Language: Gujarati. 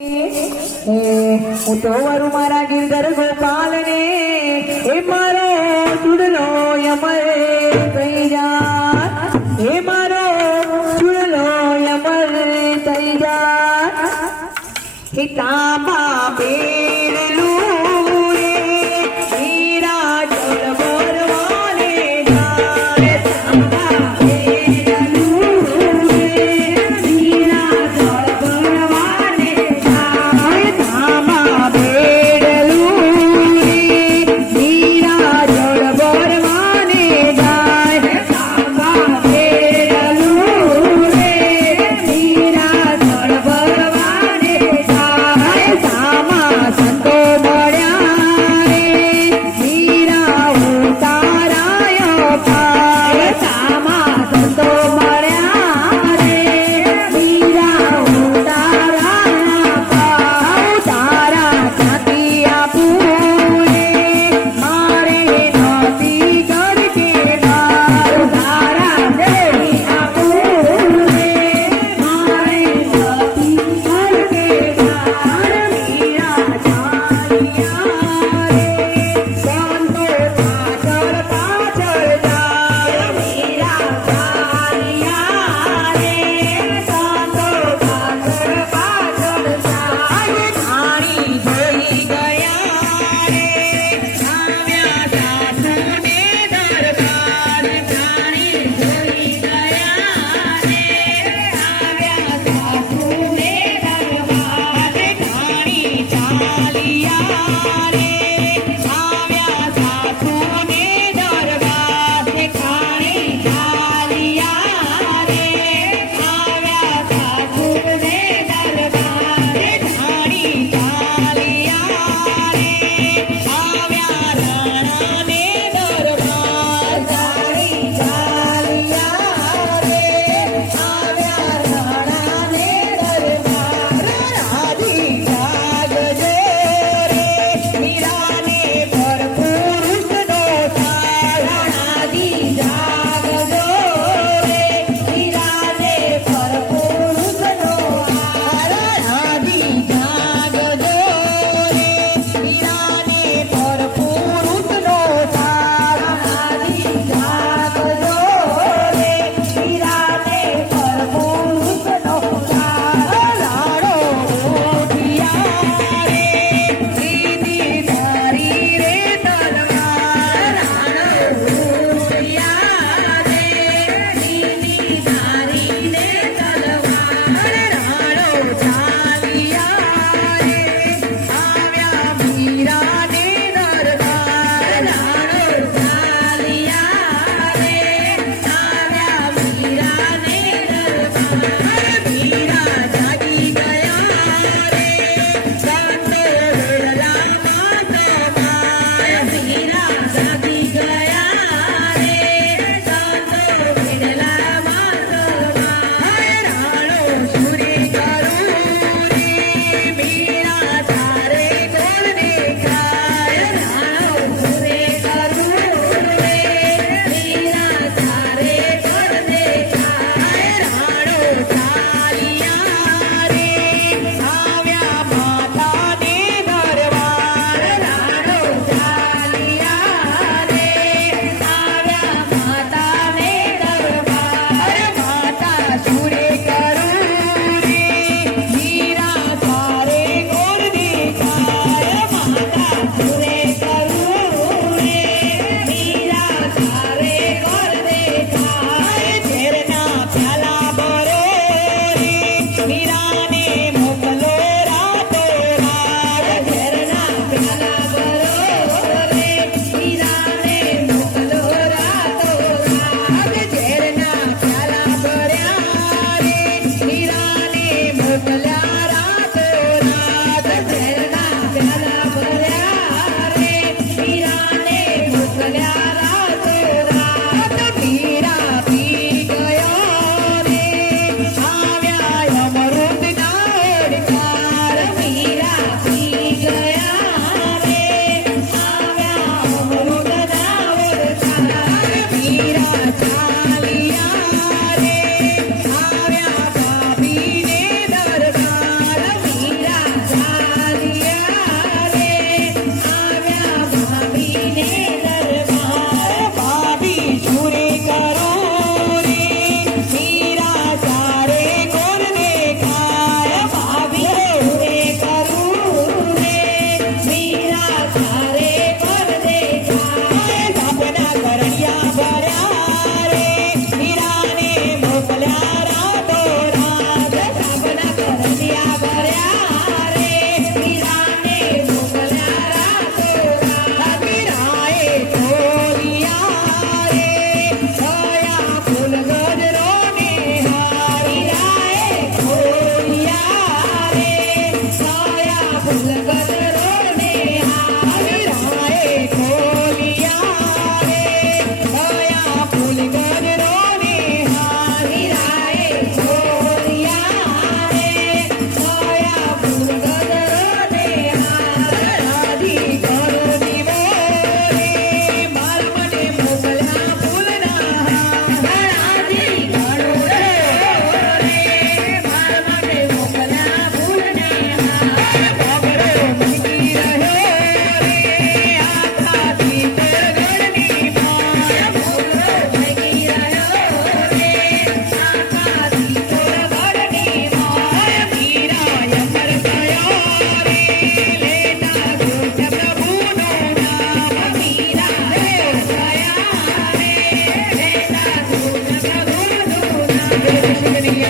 હું તો વરું મારા ગિરધર ગોપાલ ને એ મારો ચૂડલો યમર થઈ જા, એ મારો ચૂડલો યમર થઈ જા, હે તાંબા બેરલું રે હીરા જળ ભરવાને જાય, તાંબા બેરલું રે હીરા જળ ભરવાને જાય, તાંબા બેરલું રે હીરા જળ ભરવાને જાય, તાંબા બેરલું રે હીરા જળ ભરવાને જાય, સામા સંતો મળ્યા રે હીરા ઉતારાયો પાર, સામા સંતો મળ્યા રે હીરા ઉતારાયા પાર, તારા ક્યાંથી આપું રે મારે નથી ઘર કે બાર, તારા ક્યાંથી આપું રે મારે નથી ઘર કે બાર, મીરા ચાલ્યા રે સંતો પાછળ પાછળ જાય, મીરા ચાલ્યા રે સંતો પાછળ પાછળ જાય, ધાણી જોઈ ગયા રે આવ્યા સાસુને દરબાર, ધાણી જોઈ ગયા રે આવ્યા સાસુને દરબાર, ધાણી ચાલ્યા